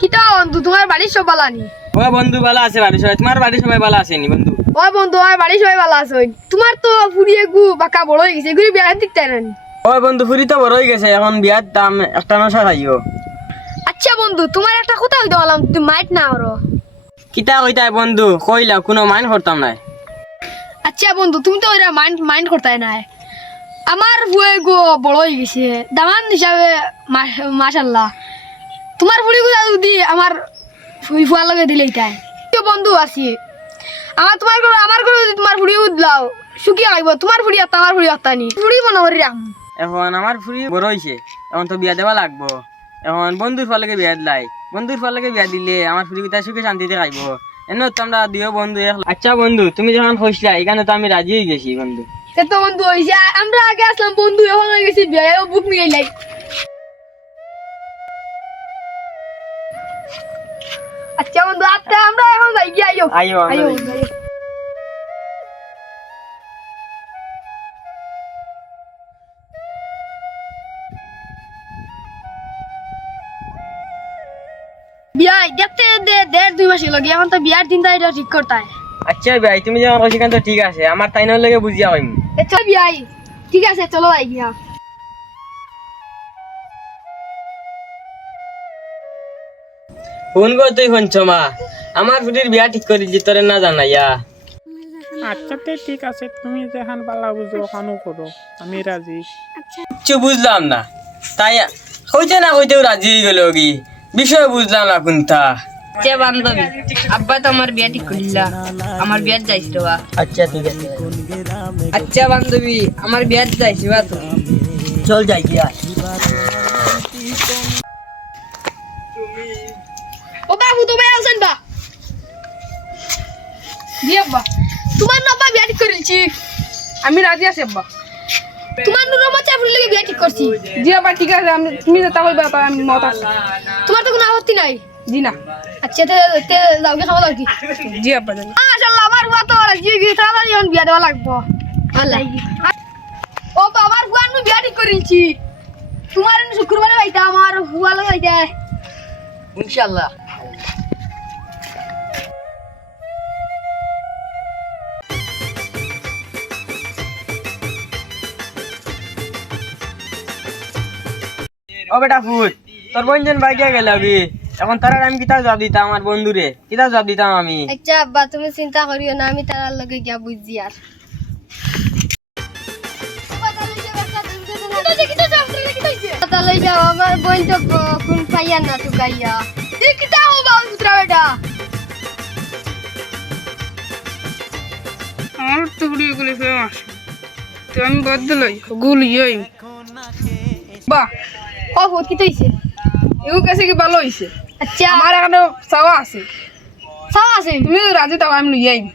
কিতা বন্ধু তোমার বাড়ির সব ভালো নি? ও বন্ধু ভালো আছে বাড়ি সবাই। তোমার বাড়ি সবাই ভালো আসেনি বন্ধু? ওই বন্ধু আমার বাড়ির সবাই ভালো আছে তোমার তো ফুরিয়ে গু বাঁকা বড় হয়ে গেছে এগুলি বিয়া দিকতে না নি? ও বন্ধু ফুরি তো বড় হয়ে গেছে এখন বিয়ার দাম একটা নশা খাইও। আচ্ছা বন্ধু তোমার একটা কথা হইতে বললাম তুমি মাইট না আরও কিতা কইতাই বন্ধু কইলা কোনো মাইন করতাম নাই। আচ্ছা বন্ধু তুমি তো ওইটা মাইন্ড মাইন্ড করতে না আমার ফুয়ে গো বড় হয়ে গেছে দামান হিসাবে মাশাল্লাহ। তোমার ফুড়ি গুলা যদি আমার ফুয়ার লগে দিলে তাই বন্ধু আছি। আমার তোমার ঘরে আমার ঘরে যদি তোমার ফুড়ি উদলাও শুকিয়ে লাগবো। তোমার ফুড়ি আত্মা আমার ফুড়ি আত্মা নি। ফুড়ি মনে করি রাম। এখন আমার ফুরি বড় হইছে। এখন তো বিয়া দেওয়া লাগবো। এখন বন্ধুর ফালকে বিয়া দিলাই। বন্ধুর ফালকে বিয়া দিলে আমার ফুরি বিতা সুখে শান্তিতে খাইব এনে তো আমরা দিও বন্ধু আচ্ছা বন্ধু তুমি যখন কইসলা এখানে তো আমি রাজি হয়ে গেছি বন্ধু। তো বন্ধু হয়েছে আমরা আগে আসলাম বন্ধু এখন হয়ে গেছি বিয়ে। বুক নিয়ে লাই আচ্ছা বন্ধু আচ্ছা আমরা এখন যাই গিয়ে আইও। আইও, আইও যাই। বন্ধু, আইও। বিয়া দেখতে দে দেড় দুই মাস গেল এখন তো বিয়ার দিনটা এটা ঠিক করতে আচ্ছা ভাই তুমি যখন কইছি তো ঠিক আছে। আমার তাইনের লগে বুঝিয়া হইম। এ চল বিয়াই। ঠিক আছে চলো আই গিয়া। ফোন কর তুই পঞ্চমা আমার ফুটির বিয়া ঠিক করে দিচ্ছি তোরে না জানাইয়া। আচ্ছা তে ঠিক আছে তুমি যেখান পালা বুঝো করো আমি রাজি। কিচ্ছু বুঝলাম না। তাই কইতে না কইতেও রাজি হয়ে গেল কি? বিষয় বুঝলাম না কোনটা। আচ্ছা বান্ধবী? আব্বা তো আমার বিয়া ঠিক করিলা। আমার বিয়াত যাইছিল বা? আচ্ছা ঠিক আছে। আচ্ছা বান্ধবী আমার বিয়াত যাইছি বা তো? চল যাই গিয়া। ও বাবু তুমি আছেন বা। জি আব্বা। তোমার নব্বা বিয়া ঠিক করেছি আমি রাজি আছি আব্বা। তোমার নুরো মা চাপুরি লেগে বিয়া ঠিক করছি জি আব্বা ঠিক আছে আমি তুমি যেটা কইবা তা আমি মত আছি। তোমার তো কোনো আপত্তি নাই? জি না। আচ্ছা তে তে যাও গে খাওয়া দাও কি জি আব্বা জানি মাশাআল্লাহ আমার বুয়া তো হয়ে গেছে তাড়াতাড়ি এখন বিয়া দেওয়া লাগবো। আল্লাহ ও বাবার বুয়া নু বিয়া ঠিক করেছি তোমার শুক্রবারে বাইতা আমার বুয়া লাগে বাইতা ইনশাআল্লাহ। ও বেটা ফুট তোর বোনজন বাইকে গেল কি এখন তার আমি কিতা জবাব দিতাম আমার বন্ধুরে? কিতা জবাব দিতাম আমি? আচ্ছা আব্বা তুমি চিন্তা করিও না আমি তার লগে গিয়া বুঝছি আর। কথা লই যাও আমার বোন তো কোন পাইয়া না তো গাইয়া। কিতা ও বাবু পুত্রা বেটা। আমার তো গুলি গুলি ফেমাস তো আমি বদ্ধ লই গুলি বা ও বহুত কি হইছে? এগো কাছে কি ভালো হইছে? আচ্ছা। আমার এখানে চাওয়া আছে। চাও আছে। তুমি রাজি তাও আমি লই আইবি